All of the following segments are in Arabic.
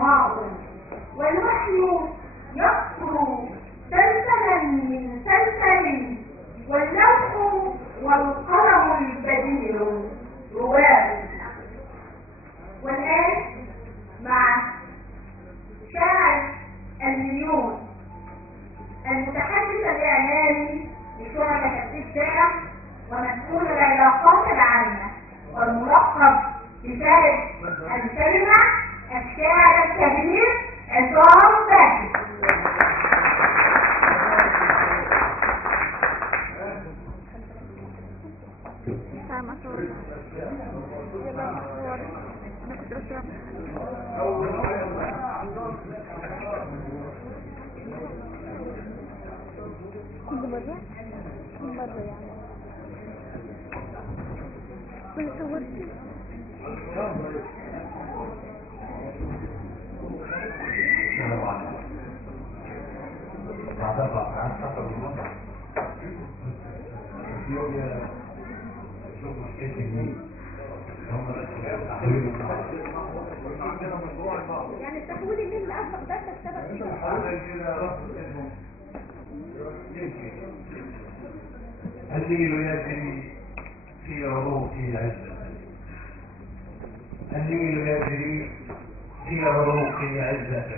الماضي، والوحي يقطر سلسلا من سلسل، واللوح والقلم البديع رواه. والآن مع شاعر المليون، المتحدث الإعلامي لشعبة الشارع ومسؤول العلاقات العامة والملقب بفارس الكلمة، الشاعر الكبير عصام زاهد. كل مرة يعني كل صورتي السلام عليكم. بعد 4 ساعات حصل الموضوع اثيوبيا شوف مشكلة النيل هم يعني التحويل اللي الأسبق ده السبب النيل يجري في عروق عزة، النيل يجري في عروق عزة،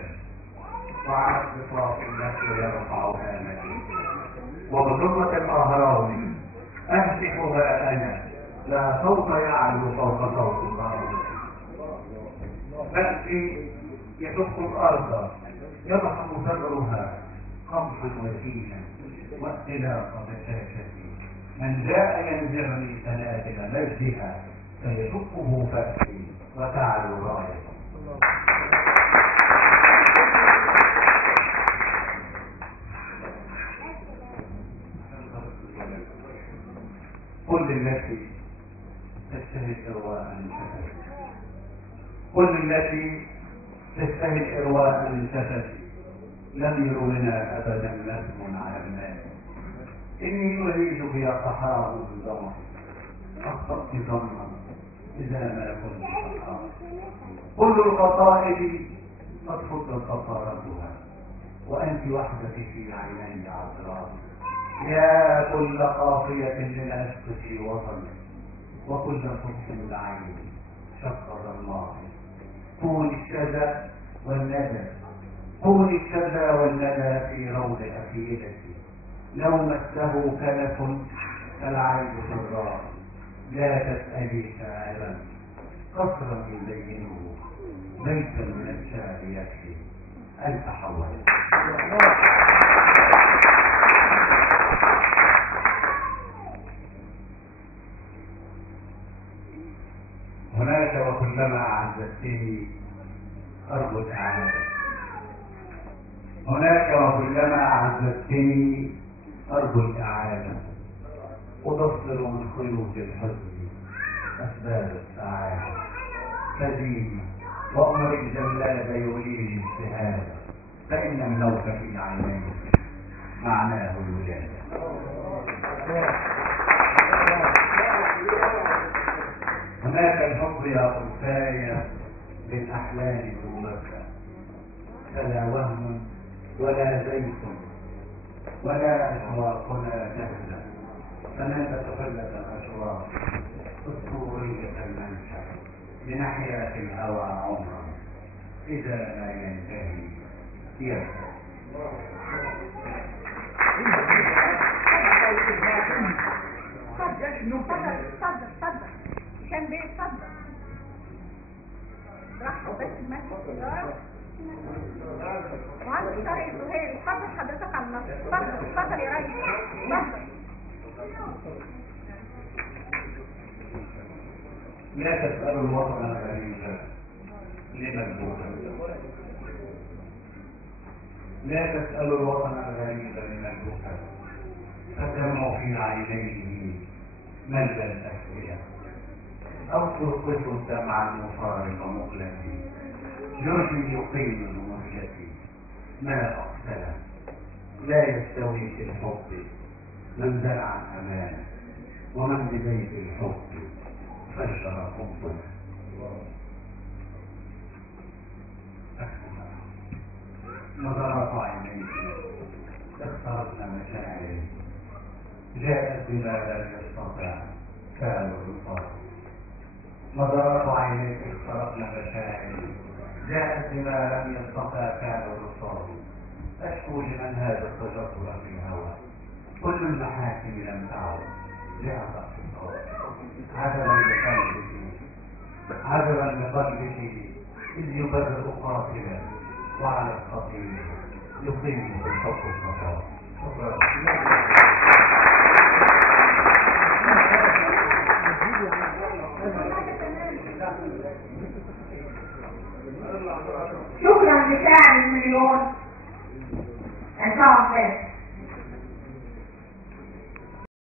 وعلى اطراف النسل يرفعها مكين، وبظلمة الأهرام أهتفها أنا، لا صوت يعلو فوق صوت الأرض. بأسي يدق الأرض يضحك ثغرها قمحا وسيما واختلاق بشاشتي، من جاء ينزعني سنادل مجدها فيشقه فأسي وتعلو رايتي. قل التي تشتهي الإرواء من شفتي، قل التي تشتهي الإرواء من شفتي، لم يرونا أبدا نسم على الماء، إني أريد بي صحراء من ضمر، أخطأت ضمرا إذا ما كنت صحراء. كل القصائد قد فضت قصارتها، وأنت وحدك في عيني عذراء. يا كل قافية للعشق في وطن، وكل صبح العين شق الله. كون الشذا والندى، كون الشذا والندى في روض أفئدتي، لو مسه كنف فالعين سراء. لا تسألي شاعرا قصرا يزينه، بيتا من الشعر يكفي أن تحول. هناك وكلما أعزتني أرجو الإعادة، هناك وكلما أعزتني أرجو الإعادة، أبصر من خيوط الحزن أسباب السعادة، فديني وأمر الجلاد يوليني اجتهادا، فإن الموت في عينيه معناه الولادة. هناك الحب يا طفايا بالأحلام تمثل، فلا وهم ولا زيت ولا أشواقنا تهدى، فما تتفلت الأشواق أسطورية المنشأ، لنحيا في الهوى عمرا إذا ما ينتهي يبقى. اتفضل كان بيه اتفضل راح بس المسجد وعندك شرعي سهيل. اتفضل حضرتك على النص. اتفضل يا راجل اتفضل. لا تسأل الوطن الغريب لمن هو، لا تسأل الوطن الغريب لمن هو، فتدمع في عينيه ملل الأسئلة، أو تلقف الدمع المفارق مقلتي، جرح يقيم بمهلتي ما أقتله. لا يستوي في الحب من زرع الأمان، ومن ببيت الحب فجر حبنا. جاءت بما لم يستطع فعل الرصاص. نظرات عينيك اخترقن مشاعري، جاءت بما لم يستطع فعل الرصاص. أشكو لمن هذا التجرب في الهوى، كل المحاكم لم تعد لها اختصاص. عذرا لقلبك، عذرا لقلبك، إذ يبرئ قاتلا وعلى القتيل يقيم في الحب الصفاء. شكرا لشاعر المليون.